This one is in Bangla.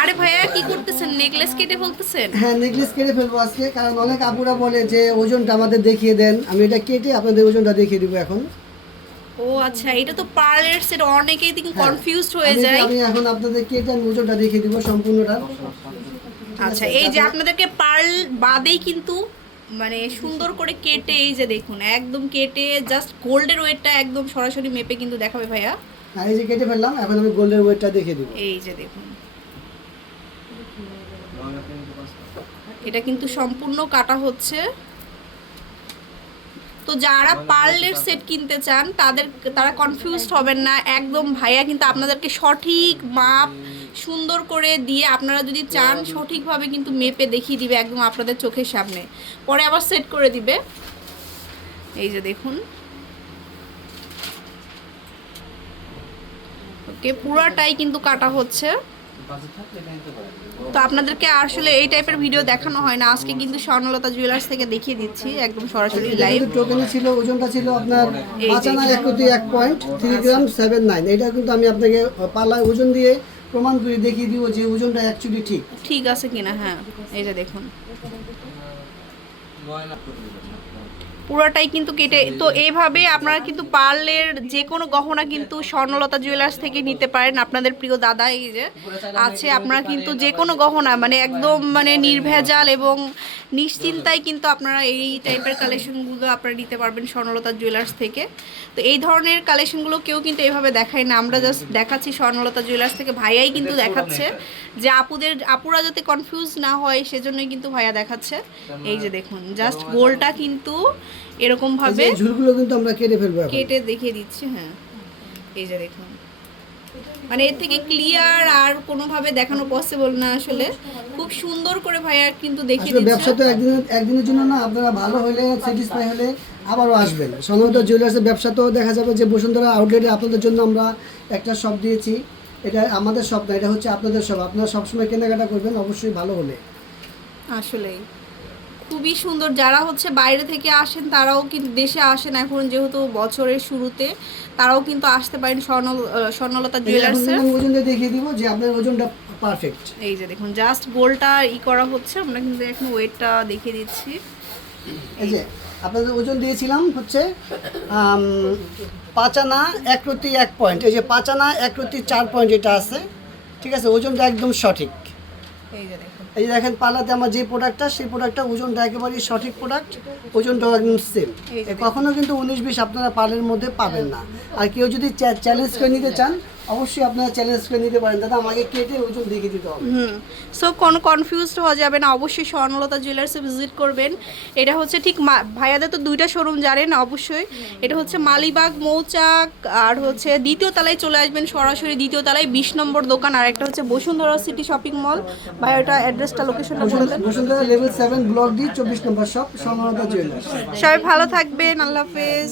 আরে ভাইয়া কি করতেছেন? নেকলেস কেটে ফেলতেছেন? হ্যাঁ, নেকলেস কেটে ফেলবো আজকে, কারণ অনেক আপুরা বলে যে ওজনটা আমাদের দেখিয়ে দেন। আমি এটা কেটে আপনাদের ওজনটা দেখিয়ে দিব এখন। ও আচ্ছা, এটা তো পার্লের সেট, অনেকেই কিন্তু হ্যাঁ, কনফিউজড হয়ে আমি যায়। আমি এখন আপনাদের কেটে আমি ওজনটা দেখিয়ে দিব সম্পূর্ণটা। ঠিক আচ্ছা, আছে, এই যে যাতে আপনাদেরকে পার্ল বাদেই কিন্তু মানে সুন্দর করে কেটে, এই যে দেখুন একদম কেটে জাস্ট গোল্ডের ওয়েটটা একদম সরাসরি মেপে কিন্তু দেখাবে ভাইয়া। হ্যাঁ, এই যে কেটে ফেললাম, এখন আমি গোল্ডের ওয়েটটা দেখিয়ে দিব। এই যে দেখুন, এটা কিন্তু সম্পূর্ণ কাটা হচ্ছে। তো যারা পার্লের সেট কিনতে চান তারা কনফিউজড হবেন না একদম। ভাইয়া কিন্তু আপনাদেরকে সঠিক মাপ সুন্দর করে দিয়ে, আপনারা যদি চান সঠিকভাবে কিন্তু মেপে দেখিয়ে দিবে একদম আপনাদের চোখের সামনে, পরে আবার সেট করে দিবে। এই যে দেখুন, ওকে পুরাটাই কিন্তু কাটা হচ্ছে। তো আপনাদেরকে আসলে এই টাইপের ভিডিও দেখানো হয় না, আজকে কিন্তু স্বর্ণলতা জুয়েলার্স থেকে দেখিয়ে দিচ্ছি একদম সরাসরি লাইভ। টোকেনে ছিল, ওজনটা ছিল আপনার এই যে 1.3 গ্রাম 79। এটা কিন্তু আমি আপনাকে পাল্লায় ওজন দিয়ে প্রমাণ করে দেখিয়ে দিব যে ওজনটা অ্যাকচুয়ালি ঠিক আছে কিনা। হ্যাঁ, এই যে দেখুন পুরোটাই কিন্তু কেটে। তো এইভাবে আপনারা কিন্তু পার্লের যে কোনো গহনা কিন্তু স্বর্ণলতা জুয়েলার্স থেকে নিতে পারেন। আপনাদের প্রিয় দাদা এই যে আছে, আপনারা কিন্তু যে কোনো গহনা মানে একদম মানে নির্ভেজাল এবং নিশ্চিন্তায় কিন্তু আপনারা এই টাইপের কালেকশনগুলো আপনারা নিতে পারবেন স্বর্ণলতা জুয়েলার্স থেকে। তো এই ধরনের কালেকশনগুলো কেউ কিন্তু এইভাবে দেখায় না, আমরা জাস্ট দেখাচ্ছি স্বর্ণলতা জুয়েলার্স থেকে। ভাইয়াই কিন্তু দেখাচ্ছে যে আপুরা যাতে কনফিউজ না হয় সেজন্যই কিন্তু ভাইয়া দেখাচ্ছে। এই যে দেখুন জাস্ট গোলটা কিন্তু এরকম ভাবে ঝুলগুলো কিন্তু আমরা কেটে ফেলবো এখন। কেটে দেখিয়ে দিচ্ছি। হ্যাঁ, এই যে দেখুন, মানে এর থেকে ক্লিয়ার আর কোনোভাবে দেখানো পসিবল না আসলে। খুব সুন্দর করে ভাইয়া কিন্তু দেখিয়ে আসলে দিচ্ছে। ব্যবসা তো একদিনের জন্য না, আপনারা ভালো হলে স্যাটিসফাই হলে আবারও আসবেন। স্বর্ণলতা জুয়েলার্সের ব্যবসা তো দেখা যাবে যে বসুন্ধরা আউটলেটে আপনাদের জন্য আমরা একটা শপ দিয়েছি। এটা আমাদের শপ না, এটা হচ্ছে আপনাদের শপ। আপনারা সবসময় কেনাকাটা করবেন অবশ্যই ভালো হলে। আসলেই খুবই সুন্দর। যারা হচ্ছে বাইরে থেকে আসেন তারাও কিন্তু দেশে আসেন এখন যেহেতু বছরের শুরুতে, তারাও কিন্তু আসতে পারেন স্বর্ণলতা জুয়েলার্সে। আমি ওজনটা দেখিয়ে দিব যে আপনার ওজনটা পারফেক্ট। এই যে দেখুন জাস্ট গোলটা করা হচ্ছে, আমরা কিন্তু এখন ওয়েটটা দেখিয়ে দিচ্ছি। এই যে আপনাদের ওজন দিয়েছিলাম হচ্ছে 5 আনা 1 পয়েন্ট। এই যে 5 আনা 1 পয়েন্ট এটা আছে, ঠিক আছে। ওজনটা একদম সঠিক। এই যে দেখুন, এই যে দেখেন পাল্লাতে আমার যে প্রোডাক্টটা, সেই প্রোডাক্টটা ওজনটা একেবারেই সঠিক প্রোডাক্ট, ওজনটাও একদম সেম। কখনো কিন্তু 19-20 আপনারা পার্লের মধ্যে পাবেন না। আর কেউ যদি চ্যালেঞ্জ করে নিতে চান অবশ্যই আপনারা চ্যালেঞ্জ করে নিতে পারেন, দাদা আমাকে কেটে ওজন দেখিয়ে দিতে হবে। সো কোনো কনফিউজড হওয়া যাবে না, অবশ্যই স্বর্ণলতা জুয়েলার্সে ভিজিট করবেন। এটা হচ্ছে ঠিক ভাইয়াদের তো দুইটা শোরুম জানেন অবশ্যই। এটা হচ্ছে মালিবাগ মৌচাক, আর হচ্ছে দ্বিতীয় তলায় চলে আসবেন সরাসরি, দ্বিতীয় তলায় 20 নম্বর দোকান। আর একটা হচ্ছে বসুন্ধরা সিটি শপিং মল। ভাইয়া এটা অ্যাড্রেসটা লোকেশনটা বলে দেন। বসুন্ধরা লেভেল 7 ব্লক ডি 24 নম্বর শপ স্বর্ণলতা জুয়েলার্স। সবাই ভালো থাকবেন, আল্লাহ হাফেজ।